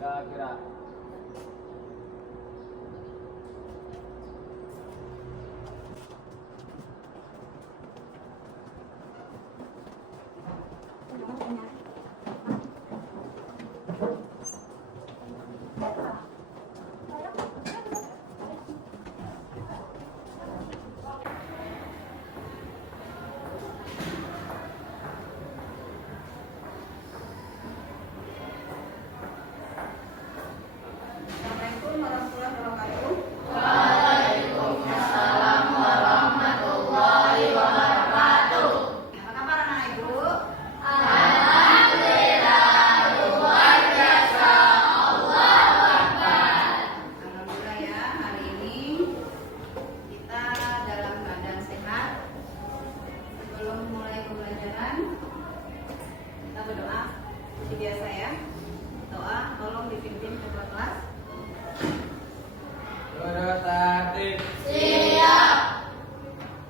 Gerak. Assalamualaikum warahmatullahi wabarakatuh. Waalaikumsalam warahmatullahi wabarakatuh. Apa kabar anak ibu? Alhamdulillah, luar biasa. Allahu Akbar. Alhamdulillah ya, hari ini kita dalam keadaan sehat. Sebelum mulai pembelajaran, kita berdoa seperti biasa ya. Doa tolong dipimpin ketua kelas. Duduk tertib. Siap.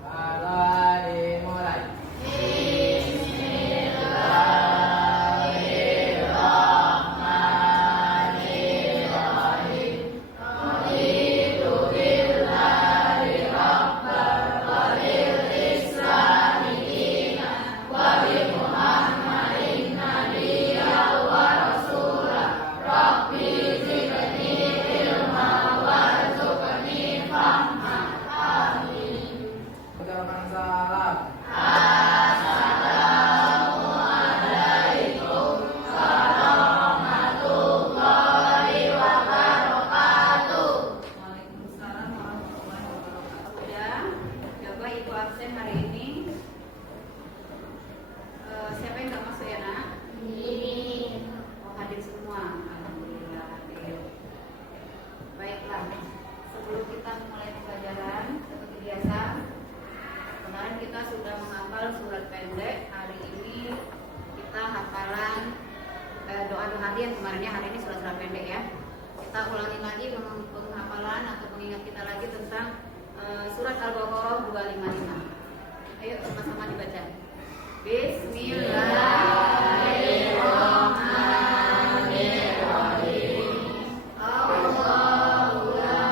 Mulai dimulai. Bismillahirrahmanirrahim. Raditu billahi rabban wa bil islami dinan wa bi Muhammadin nabiyyan wa rasulan. Rabbi zidni ilma warzuqni fahma. Amin. Ucapkan salam. Assalamualaikum warahmatullahi wabarakatuh. Waalaikumsalam warahmatullahi wabarakatuh. Ya, coba ibu absen hari ini. Siapa yang nggak masuk ya nak? Ini Oh, hadir semua. Alhamdulillah hadir. Baiklah, sebelum kita mulai pembelajaran seperti biasa, kemarin kita sudah menghafal surat pendek. Hari ini kita hafalan doa-doa hadiah kemarinnya. Hari ini surat-surat pendek ya. Kita ulangi lagi penghafalan atau mengingat kita lagi tentang surat Al-Baqarah 255. Ayo sama-sama dibaca. Bismillahirrahmanirrahim. Allahu la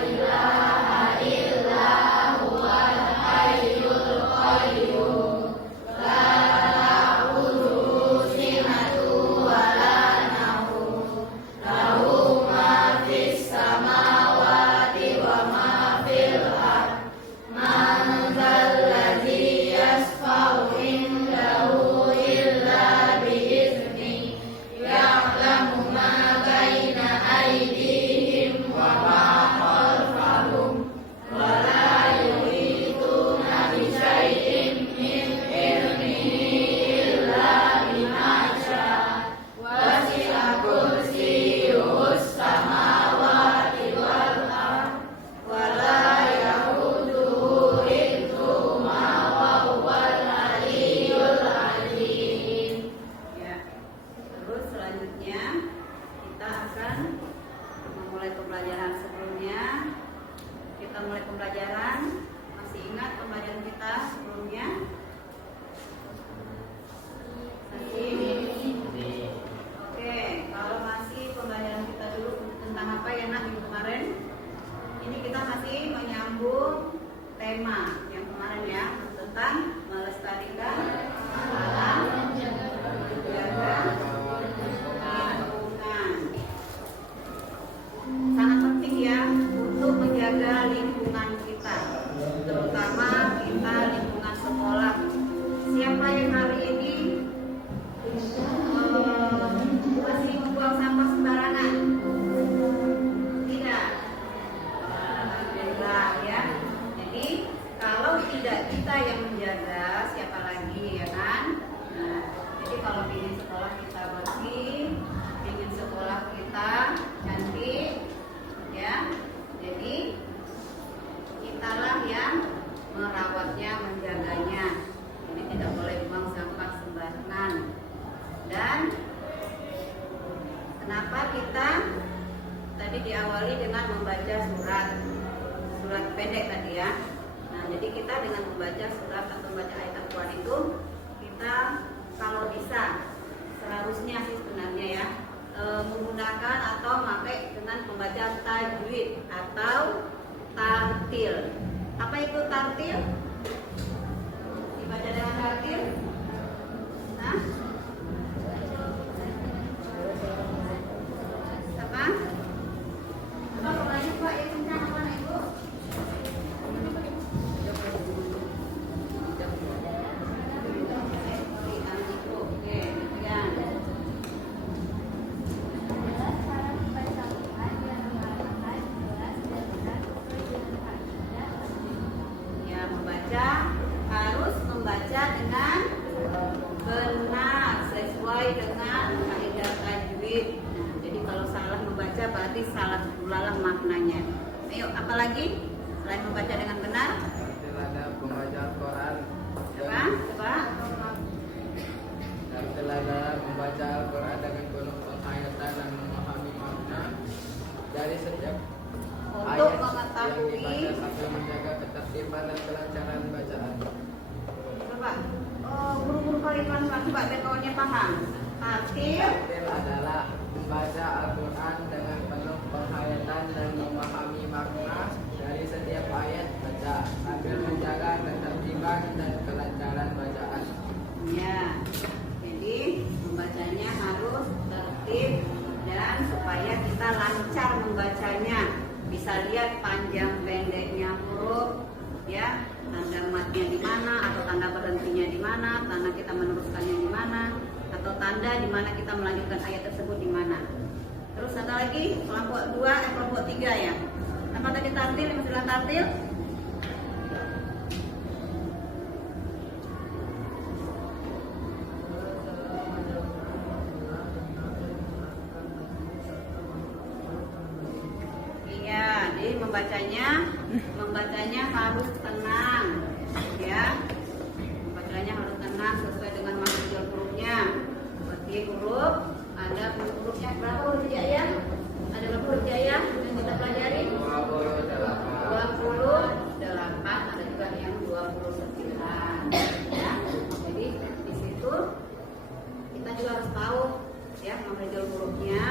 ilaha illa huwal hayyul qayyum. La ta'khudhuhu sinatun wa la nawm. Lahu ma fis samawati wa ma fil ardh. Man dzal ladzi yashfa'u indahu illa bi'idznihi. Ya'lamu ma baina aydihim wa ma khalfahum. Wa la yuhituna bi syai'in min ilmihi illa bima syaa. Wasi'a kursiyyuhus samawati wal ardh. Wa la ya'uduhu hifdhuhuma wa huwal aliyyul azim. Ya. Terus selanjutnya kita akan memulai pembelajaran. Sebelumnya kita mulai pembelajaran. Masih ingat pembelajaran kita sebelumnya? Masih? Oke, kalau masih pembelajaran kita dulu tentang apa ya nak minggu kemarin? Ini kita masih menyambung tema yang kemarin ya, tentang melestarikan alam, menjaga lingkungan. Sangat penting ya untuk menjaga lingkungan kita, terutama kita lingkungan sekolah. Siapa yang hari ini masih membuang sampah sembarangan? Tidak. Alhamdulillah ya. Jadi kalau tidak kita yang menjaga, siapa lagi ya kan? Nah, jadi kalau ingin sekolah kita bersih, ingin sekolah kita cantik, ya. Jadi kitalah yang merawatnya, menjaganya. Jadi tidak boleh buang sampah sembarangan. Dan kenapa kita tadi diawali dengan membaca surat pendek tadi ya. Nah, jadi kita dengan membaca surat atau membaca ayat Al-Quran itu, kita kalau bisa seharusnya sih sebenarnya ya menggunakan tajwid atau tartil. Apa itu tartil? Dibaca dengan tartil? Hah? Apa? Apa pokoknya Pak yang kencang apa nih Bu? Oke, ya. Ya, membaca harus membaca dengan benar sesuai dengan kaidah tajwid. Nah, jadi kalau salah membaca berarti salah pula maknanya. Ayo, apalagi selain membaca dengan benar? Teladan membaca Al-Quran. Apa? Coba. Dan teladan membaca Al-Quran dengan penuh penghayatan dan memahami makna dari setiap Untuk ayat yang mengetahui, dibaca sambil menjaga ketertiban dan kelancaran bacaan. coba guru-guru kali pelan-pelan coba biar kawannya paham. Tartil Tartil adalah membaca Al-Quran dengan penuh penghayatan dan memahami makna dari setiap ayat baca sambil menjaga ketertiban dan kelancaran bacaan. ya. Jadi membacanya harus tertib dan supaya kita lancar membacanya. Bisa lihat panjang pendeknya huruf, ya, tanda matnya di mana atau tanda berhentinya di mana, tanda kita meneruskannya di mana, atau tanda di mana kita melanjutkan ayat tersebut di mana. Terus ada lagi kelompok 2, kelompok 3 ya. Apa tadi tartil, yang bilang tartil? Iya, jadi membacanya harus tenang, ya. Membacanya harus tenang sesuai dengan makhraj hurufnya. Seperti huruf, ada hurufnya berapa huruf hijaiyah? Ada berapa huruf hijaiyah yang kita pelajari? 28, ada juga yang 29. Ya. Jadi di situ kita juga harus tahu ya makhraj hurufnya,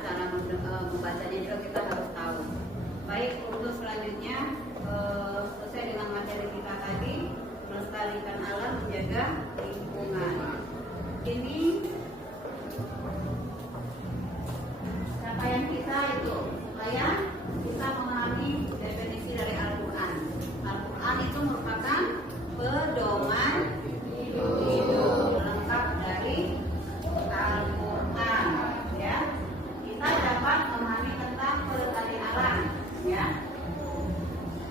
cara membacanya juga kita harus tahu. Baik, untuk selanjutnya sesuai dengan materi kita tadi, melestarikan alam, menjaga lingkungan. Ini capaian kita itu supaya kita memahami definisi dari Al-Quran. Al-Quran itu merupakan pedoman hidup lengkap dari Al-Quran, ya. Kita dapat memahami tentang pelestarian alam, ya.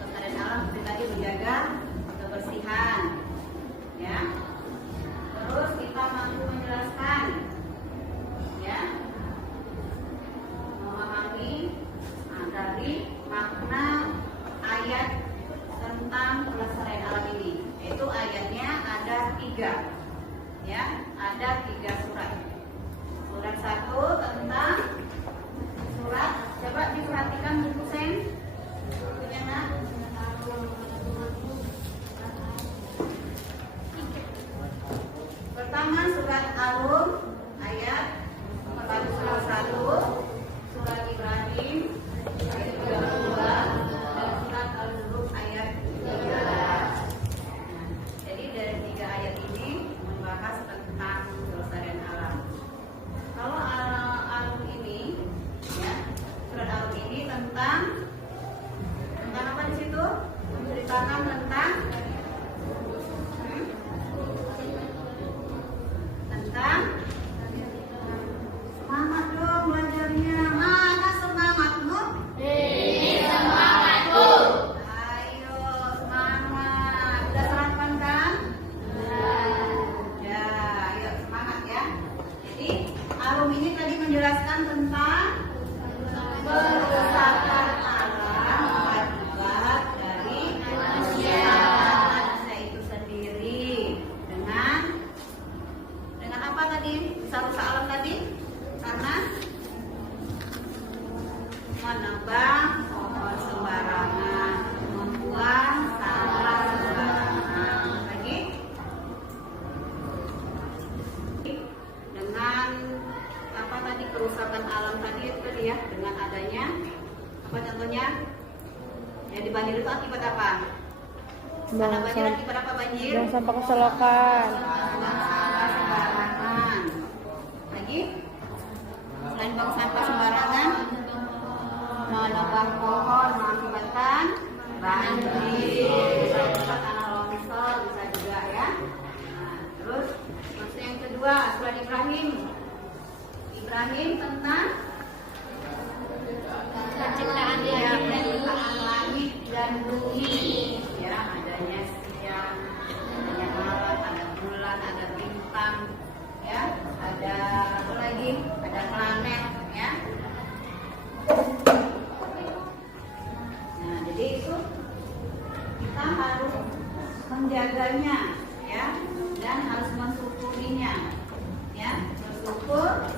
Pelestarian alam seperti tadi menjaga kebersihan, ya. Terus kita mampu menjelaskan, ya, memahami dari makna ayat tentang pelestarian alam ini. Itu ayatnya ada 3, ya, ada 3 surat. Surat 1 tentang surat, coba diperhatikan buku Sen. Punya nak? Pertama surat Al-Rum ayat surat 1, surat Ibrahim ayat 32, dan surat Al-Rum ayat 13. Jadi dari 3 ayat ini membahas tentang pelestarian alam. Kalau Al-Rum ini, ya, surat Al-Rum ini tentang apa di situ? Menceritakan tentang semangat dong belajarnya. Mana semangatmu? Ini semangatku. Ayo semangat. Udah sarapan kan? Ya, ayo semangat ya. Jadi Al-Rum ini tadi menjelaskan tentang perusakan alam akibat dari manusia itu sendiri dengan apa tadi? Bisa rusak alam tadi? Karena menebang pohon sembarangan, membuang sampah sembarangan. Lagi dengan apa tadi? kerusakan alam tadi itu tadi ya, dengan adanya apa contohnya? Ya di banjir itu akibat apa? Karena banjir akibat apa banjir? Buang sampah ke selokan. Sembarangan. Lagi? Selain buang sampah sembarangan, menebang pohon mengakibatkan banjir, bisa tanah longsor, bisa juga ya. Nah, terus yang kedua surat Ibrahim tentang penciptaan langit dan bumi, ya adanya siang, adanya malam, ada bulan, ada bintang, ya ada apa lagi, ada planet, ya. Nah jadi itu kita harus menjaganya, ya, dan harus mensyukurinya, ya, bersyukur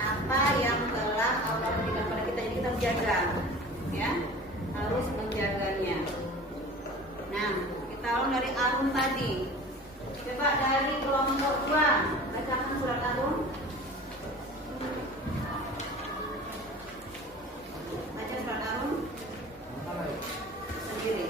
apa yang telah Allah berikan pada kita, jadi kita jaga, ya, harus menjaganya. Nah, kita ulang dari Arum tadi. Coba dari kelompok 2 bacakan surat Arum. Baca surat Arum sendiri.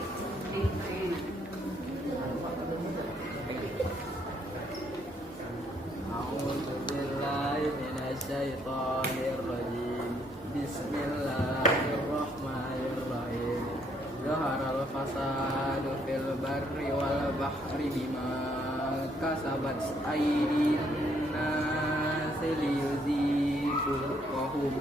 A'udzubillahiminasyaitonirrajim. Bismillahirrahmanirrahim. Zaharal fasadu fil barri wal bahri bima kasabat aydin nasi liyuziqahum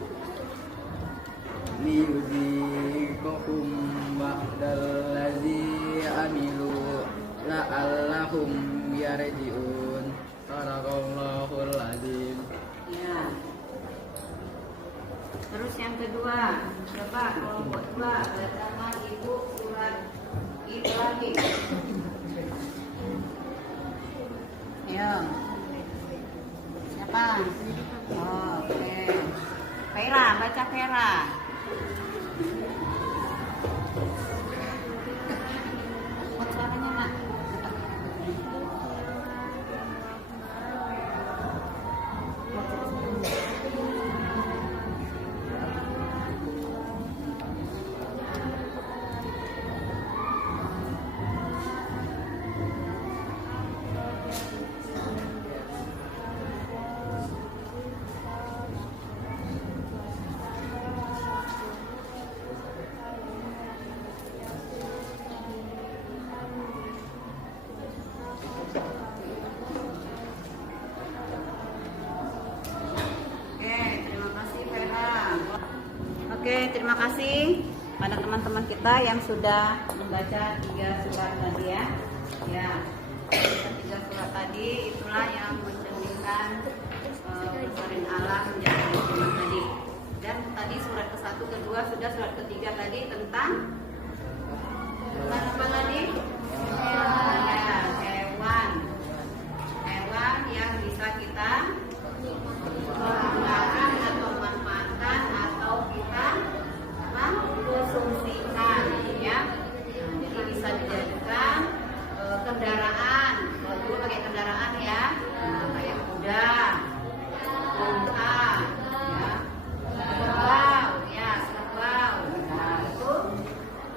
ba'dallazi amilu la'allahum yarji'un. Sadaqallahul azim. Ya. Terus yang kedua, coba kelompok 2 bersama Ibu surat Ibrahim. Ya. Siapa? Oh, oke. Vera, baca Vera. Buat suaranya, Mak. Oke, terima kasih pada teman-teman kita yang sudah membaca 3 surat tadi ya. Ya, 3 surat tadi itulah yang mencerminkan pelestarian alam menjadi lingkungan tadi. Dan tadi surat ke-1, ke-2, sudah surat ke-3 tadi tentang apa tadi? Ya, hewan yang bisa kita gunakan atau manfaatkan atau kita konsumsikan, ya. Jadi bisa dijadikan kendaraan. Kalau dulu pakai kendaraan ya, kayak kuda, unta, ya, kerbau, ya kerbau. Nah itu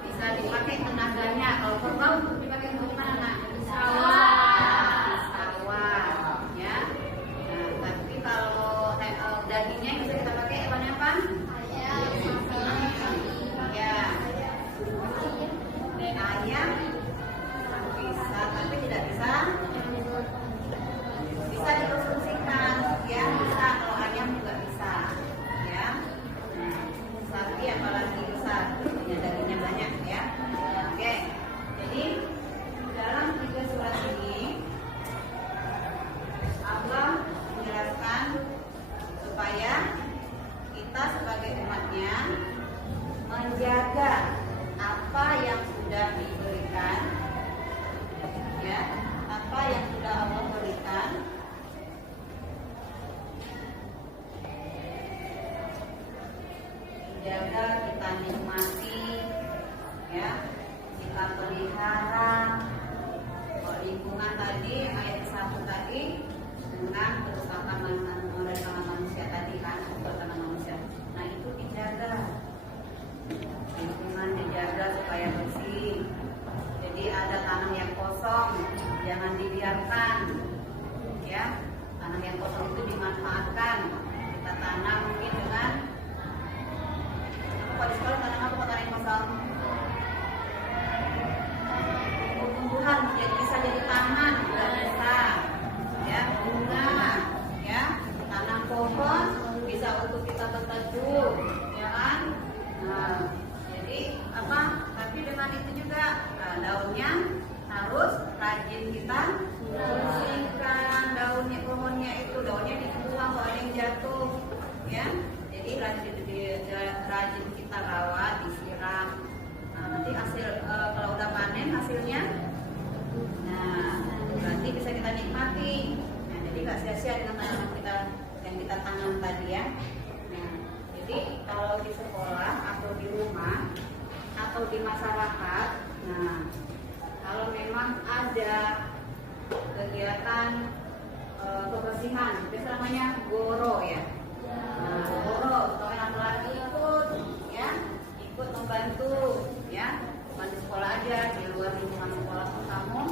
bisa dipakai tenaganya. Kalau kerbau dipakai untuk mana? Nak? Sawah, ya. Nah, tapi kalau dagingnya bisa kita pakai hewan apa? Ayam bisa, tapi tidak bisa dikonsumsikan, ya. Bisa, kalau ayam juga bisa, ya. Sapi apalagi bisa, punya dagingnya banyak, ya. Oke, jadi dalam 3 surat ini Allah menjelaskan supaya kita sebagai umatnya menjaga apa yang sudah diberikan, ya, apa yang sudah Allah berikan, jaga, kita nikmati, ya, kita pelihara. Lingkungan tadi ayat 1 tadi dengan kerusakan manusia tadi bisa untuk kita berteduh, ya kan? Nah, jadi apa? Tapi dengan itu juga daunnya harus rajin kita bersihkan daunnya, pohonnya itu daunnya dibuang kalau ada yang jatuh, ya. Jadi rajin kita rawat, disiram. Nah, nanti hasil kalau udah panen hasilnya, nah berarti bisa kita nikmati. Nah, jadi nggak sia-sia dengan tanaman kita yang kita tanam tadi ya. Nah, jadi kalau di sekolah atau di rumah atau di masyarakat, nah kalau memang ada kegiatan kebersihan, biasa namanya goro ya. Nah, goro, kalau laki-laki ikut, ya, ikut membantu, ya, bukan di sekolah aja, di luar lingkungan sekolah pun kamu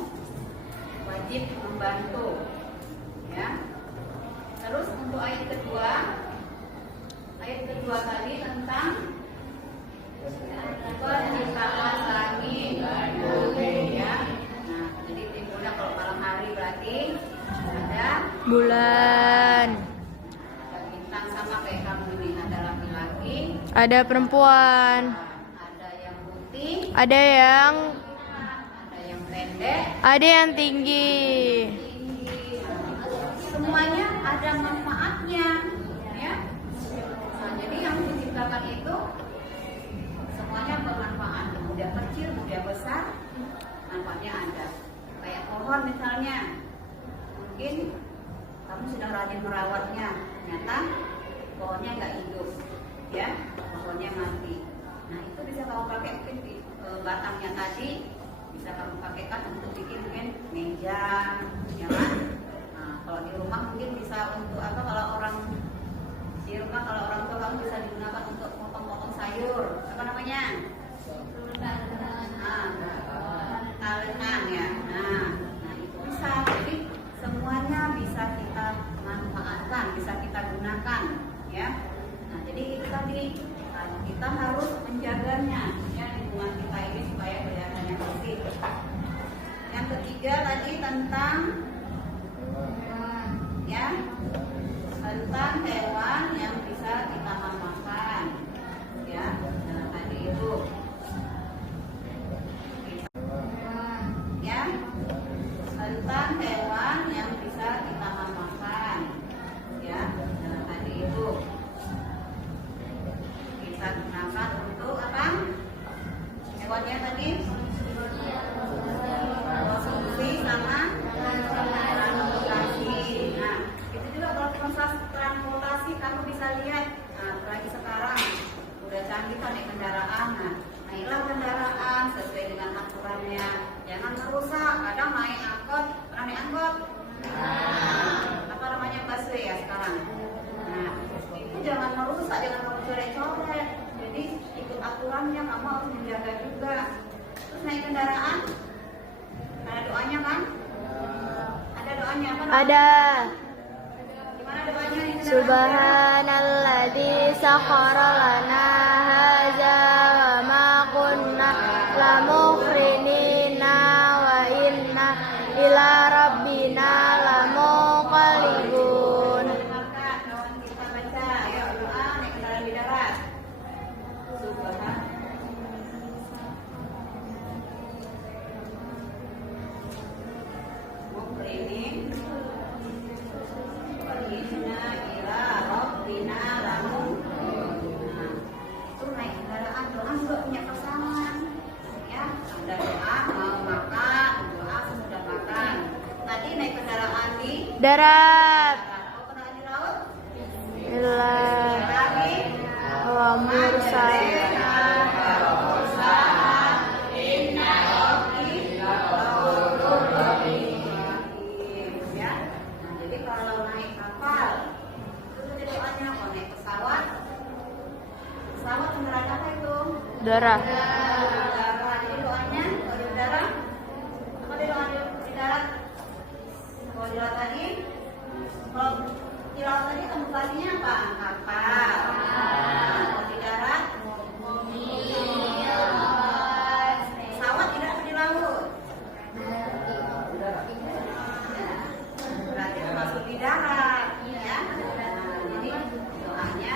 wajib membantu, ya. Terus untuk ayat kedua tadi tentang penciptaan langit, ya. Nah, jadi timbunya kalau malam hari berarti ada Bulan. ada bintang sama kayak kamu ini, ada laki-laki, Ada perempuan. ada yang putih, Ada yang pendek, ada yang tinggi. tinggi. Semuanya ada manfaatnya, ya. Nah, jadi yang diciptakan itu semuanya bermanfaat. Mudah kecil, mudah besar, manfaatnya ada. Kayak pohon misalnya, mungkin kamu sudah rajin merawatnya, ternyata pohonnya nggak hidup, ya, pohonnya mati. Nah itu bisa kamu pakai mungkin di batangnya tadi bisa kamu pakaikan untuk bikin mungkin meja, ya kan? Nah, kalau di rumah mungkin bisa untuk apa? Kalau orang di rumah, kalau orang tua kamu bisa digunakan untuk potong-potong sayur, apa namanya? Talengan ya. Nah itu bisa. Jadi semuanya bisa kita manfaatkan, bisa kita gunakan, ya. Nah jadi itu tadi kita harus menjaganya, ya, lingkungan kita ini supaya kelihatannya bersih. Yang ketiga tadi tentang ya tentang hewan yang bisa kita makan, ya. Nah tadi itu ya tentang hewan yang bisa kita makan, ya. Nah tadi itu kita gunakan untuk apa? Hewannya tadi konsumsi sama transportasi. Nah itu juga kalau proses transportasi kamu bisa lihat, nah apalagi sekarang udah canggih kan naik kendaraan. Nah naiklah kendaraan sesuai dengan aturannya, jangan merusak. Kadang naik angkot, pernah naik angkot? Apa namanya busway ya sekarang? Nah itu jangan merusak, jangan kamu coret-coret. Jadi ikut aturannya, kamu harus menjaga juga. Terus naik kendaraan, ada doanya kan? Ada doanya apa? Ada. Gimana doanya nih? Subhanalladzi sakhkhara lana hadza wa ma kunna lamuqrinina wa inna ila rabbina lamunqalibun. Maka kawan kita baca, ayo doa naik kendaraan di darat. Muqrinin wa inna ila rabbina lamunqalibun. Itu naik kendaraan, doa juga punya pasangan, ya. Ada doa mau makan, doa sesudah makan. Tadi naik kendaraan di Darat. oh, kendaraan di laut. Ilah Lagi wa mursalat. Ya. Nah, jadi kalau naik kapal itu doanya, kalau naik pesawat kendaraan apa itu? Darat. Udara. Jadi doanya kalau di udara apa dia doa di darat? Kalau di laut tadi, kalau di laut tadi tempat apa? Kapal. Kalau di darat pesawat tidak di laut. Berarti termasuk di darat, ya. Nah, jadi doanya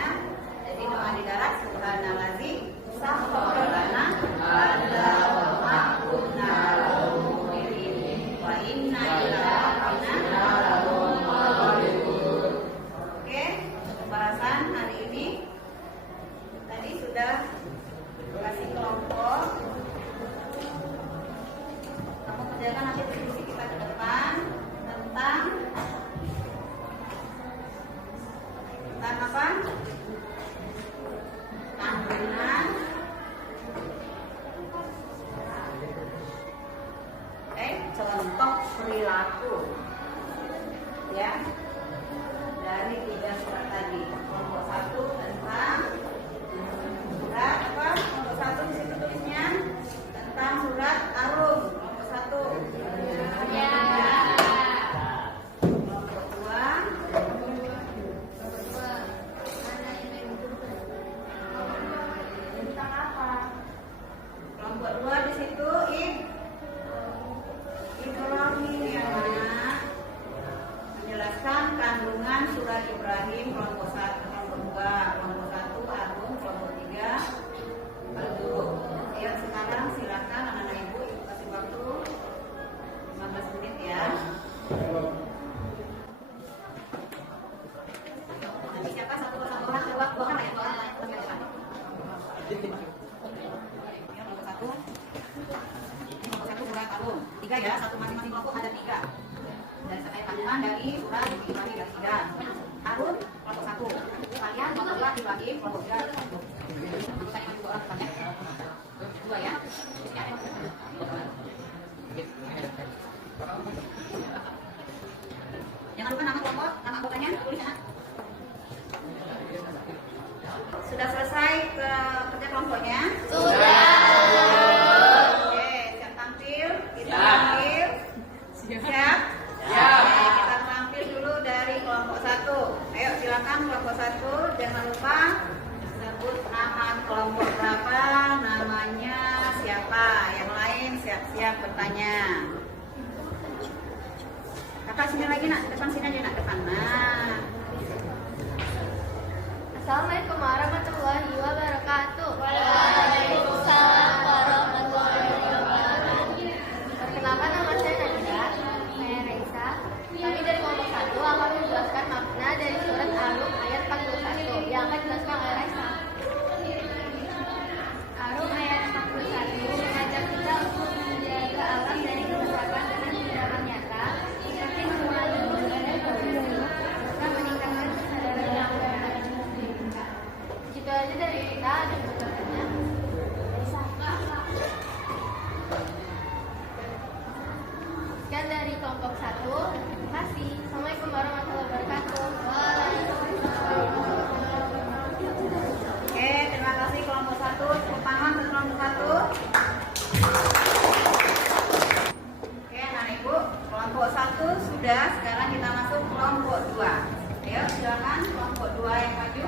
tentang apa? Kandungan. Contoh perilaku. Ya. Dari 3 surat tadi. Kelompok 1 tentang surat apa? Kelompok 1 di situ tulisnya tentang surat Ar-Rum. Kelompok 1. Ya. Kelompok 2. Tentang apa? Kelompok 2 di situ Ibrahim yang mana menjelaskan kandungan surat Ibrahim. Kelompok 1, kelompok 2, kelompok 1 Ar-Rum, kelompok 3 Al-Zukhruf. Ya, sekarang silakan anak-anak ibu kasih waktu 15 menit ya. Nanti siapa satu persatu orang keluar kan ya, kelompok 1 surat Ar-Rum 3 ya, satu masing-masing kelompok ada 3. Dan saya kandungan dari surat Ibrahim ada 3. Ar-Rum kelompok 1. Kalian kelompok 2 Ibrahim kelompok 3. Saya bagi 2 orang depannya. 2 ya. Jangan lupa nama kelompok, nama anggotanya tulis sana. Sudah selesai kerja kelompoknya? Sudah. Oke, siap tampil? Kita tampil? Siap? Oke, kita tampil dulu dari kelompok 1. Ayo silakan kelompok 1, jangan lupa sebut nama kelompok berapa, namanya siapa. Yang lain siap-siap bertanya. Kakak sini lagi nak, depan sini aja nak, depan. Nah. Assalamualaikum warahmatullahi wabarakatuh. Waalaikumsalam warahmatullahi wabarakatuh. Perkenalkan, nama saya Najda. Saya Raisa. Kami dari kelompok 1 akan menjelaskan makna dari surat Ar-Rum ayat 41 yang akan dijelaskan oleh Raisa. Ar-Rum ayat 41 mengajak kita untuk menjaga alam dari kerusakan dengan tindakan nyata seperti mengurangi polusi dan polusi serta meningkatkan kesadaran yang benar. Itu aja dari kita, ada pertanyaannya. Sekian dari kelompok 1. Terima kasih. Assalamualaikum warahmatullahi wabarakatuh. Oke, terima kasih kelompok 1. Tepuk tangan untuk kelompok 1. Oke, anak ibu, kelompok 1 sudah. Sekarang kita masuk kelompok 2. Ayo, silakan kelompok 2 yang maju.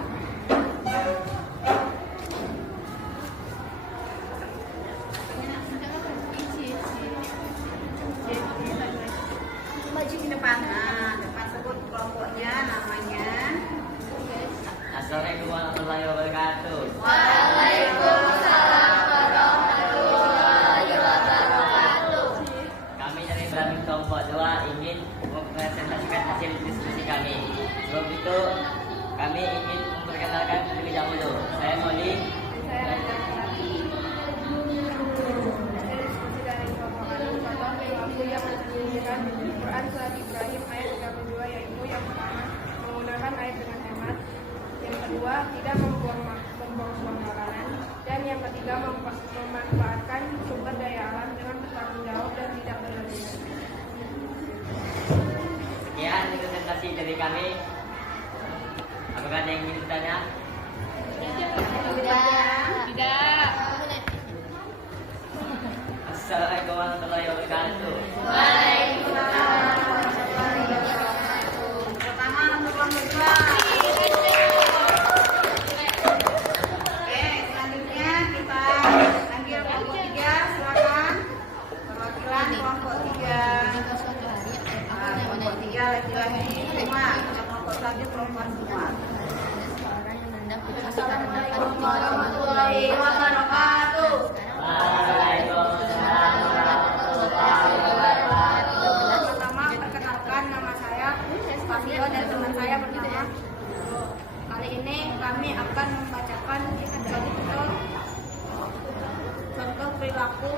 Maju ke depan. Nah, depan sebut kelompoknya, namanya. Assalamualaikum warahmatullahi wabarakatuh. Waalaikumsalam warahmatullahi wabarakatuh. Kami dari Ibrahim kelompok 2 ingin mempresentasikan hasil diskusi kami. Sebelum itu, kami ingin memperkenalkan diri dahulu. Saya Moli. Saya Rani. Hasil diskusi dari kelompok kami contoh perilaku yang menunjukkan Quran surat Ibrahim ayat 32, yaitu yang pertama menggunakan air dengan hemat, yang kedua tidak membuang-buang makanan, dan yang ketiga memanfaatkan sumber daya alam dengan bertanggung jawab dan tidak berlebihan. Sekian presentasi dari kami. Apakah ada yang ingin bertanya? Tidak. Assalamualaikum warahmatullahi wabarakatuh. Pertama untuk kelompok 2. Oke, selanjutnya kita panggil kelompok 3. Silakan perwakilan kelompok 3. Kelompok 3 laki-laki semua. Kelompok 1 perempuan semua. Assalamualaikum warahmatullahi wabarakatuh. Waalaikumsalam warahmatullahi wabarakatuh. Pertama, perkenalkan, nama saya Spasio dan teman saya bernama. Kali ini kami akan membacakan contoh perilaku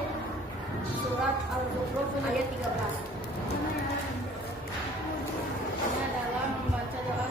surat Al-Zukhruf ayat 13. Ini adalah membaca doa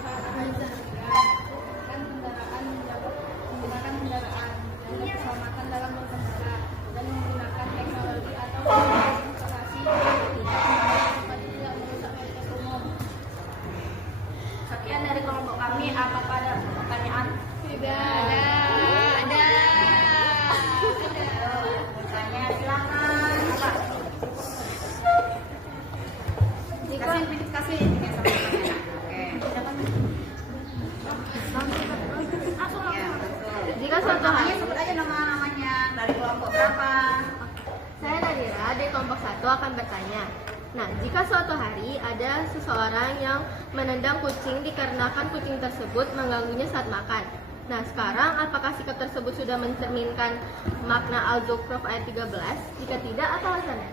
itu akan bertanya, nah, jika suatu hari ada seseorang yang menendang kucing dikarenakan kucing tersebut mengganggunya saat makan. Nah, sekarang apakah sikap tersebut sudah mencerminkan makna Al-Zukhruf ayat 13? Jika tidak, apa alasannya?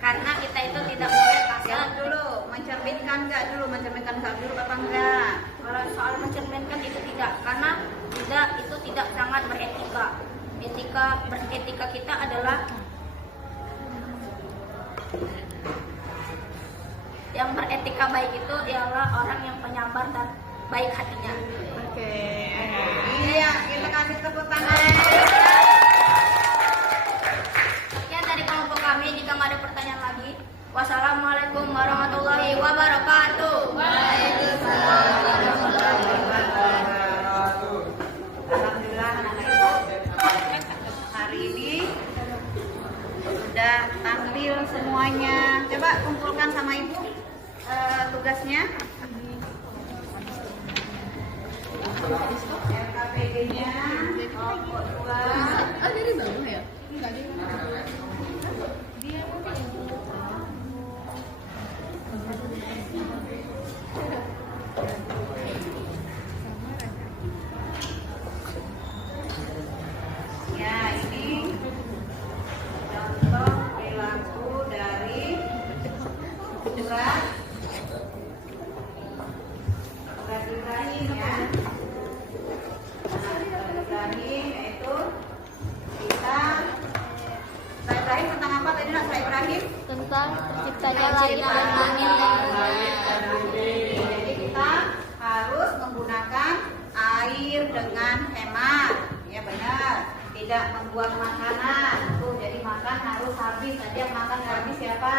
Karena kita itu tidak boleh kasar dulu, mencerminkan dulu apa enggak? Kalau soal mencerminkan itu tidak, karena tidak itu tidak sangat beretika. Beretika kita adalah yang beretika baik itu ialah orang yang penyabar dan baik hatinya. Oke. Iya, kita kasih tepuk tangan. Sekian dari kelompok kami. Jika nggak ada pertanyaan lagi, wassalamualaikum warahmatullahi wabarakatuh. Waalaikumsalam warahmatullahi wabarakatuh. Alhamdulillah anak-anak ibu, hari ini sudah tampil semuanya. Coba kumpulkan sama ibu tugasnya. LKPD-nya kelompok 2. Dari bawah ya? Ya, ini contoh perilaku dari surat Ibrahim ya. Nah, Ibrahim yaitu kita Surat Ibrahim tentang apa tadi nak Surat Ibrahim? Tentang terciptanya langit dan bumi. Jadi kita harus menggunakan air dengan hemat, ya benar. Tidak membuang makanan. Tuh, jadi makan harus habis. Tadi yang makan habis siapa?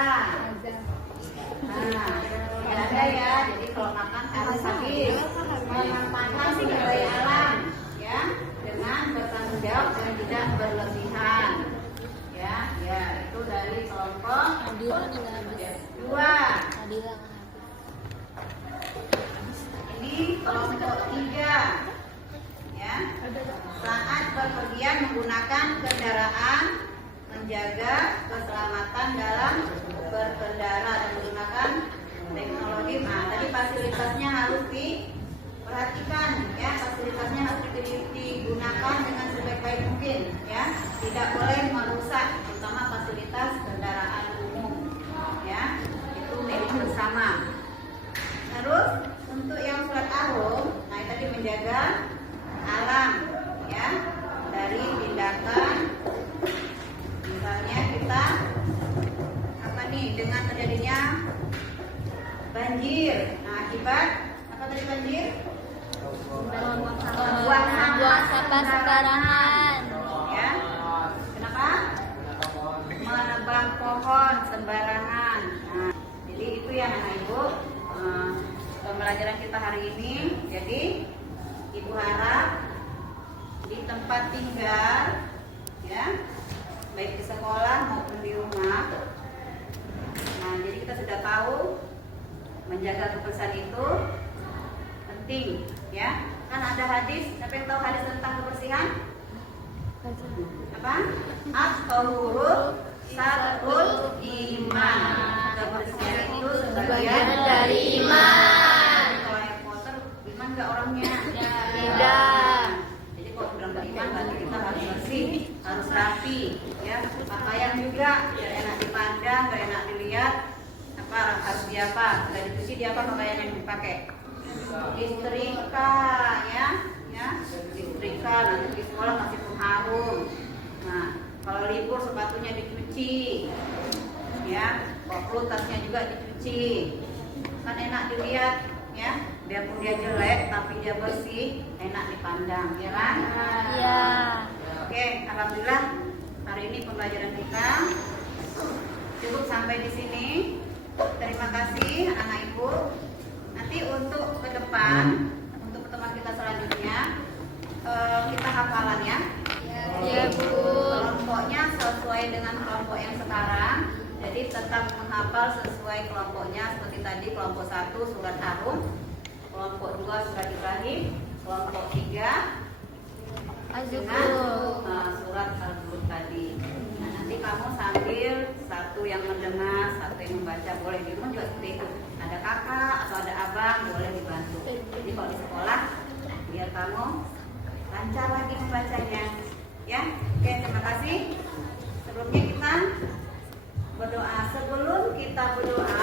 Nah, tidak ada ya. Jadi kalau makan harus habis. Memanfaatkan sumber daya alam, ya, dengan bertanggung jawab dan tidak berlebihan. Ya, itu dari kelompok 2. Ini kelompok 3. Ya. Saat bepergian menggunakan kendaraan, menjaga keselamatan dalam berkendara dan menggunakan teknologi. Nah, tadi fasilitasnya harus diperhatikan, ya. Fasilitasnya harus digunakan dengan sebaik-baik mungkin, ya. Tidak boleh merusak, terutama fasilitas kendaraan umum, ya. Itu milik bersama. Terus untuk yang surat Ar-Rum, nah tadi menjaga alam, ya, dari tindakan misalnya kita apa nih dengan terjadinya banjir. Nah, akibat apa tadi banjir? Buang sampah sembarangan. Ya. Kenapa? Menebang pohon sembarangan. Nah, jadi itu ya anak ibu pembelajaran kita hari ini. Jadi ibu harap di tempat tinggal, ya, baik di sekolah maupun di rumah. Nah, jadi kita sudah tahu menjaga kebersihan itu penting, ya. Kan ada hadis, siapa yang tahu hadis tentang kebersihan? Apa? At-tahuru satrul iman. Kebersihan itu sebagian dari iman. Kalau yang kotor, iman nggak orangnya? Tidak. Jadi kalau sudah beriman, berarti kita harus bersih, harus rapi, ya. Pakaian juga biar enak dipandang, biar enak dilihat. Apa harus diapa? Sudah dicuci diapa pakaian yang dipakai? Disetrika, ya, disetrika. Nanti di sekolah masih pun harum. Nah, kalau libur sepatunya dicuci, ya, kok tasnya juga dicuci. Kan enak dilihat, ya. Biarpun dia jelek, tapi dia bersih, enak dipandang, ya kan? Iya. Oke, alhamdulillah hari ini pembelajaran kita cukup sampai di sini. Terima kasih anak-anak ibu. Nanti untuk ke depan, untuk pertemuan kita selanjutnya, kita hafalan ya. Iya, Bu. Kelompoknya sesuai dengan kelompok yang sekarang. Jadi tetap menghafal sesuai kelompoknya. Seperti tadi kelompok 1 surat Ar-Rum, kelompok 2 surat Ibrahim, kelompok 3 dengan surat Al-Mulk tadi. Nah, nanti kamu sambil satu yang mendengar, satu yang membaca, boleh di rumah juga seperti itu. Ada kakak atau ada abang, boleh dibantu. Jadi kalau di sekolah, biar kamu lancar lagi membacanya. Ya, oke, terima kasih. Sebelumnya kita berdoa. Sebelum kita berdoa,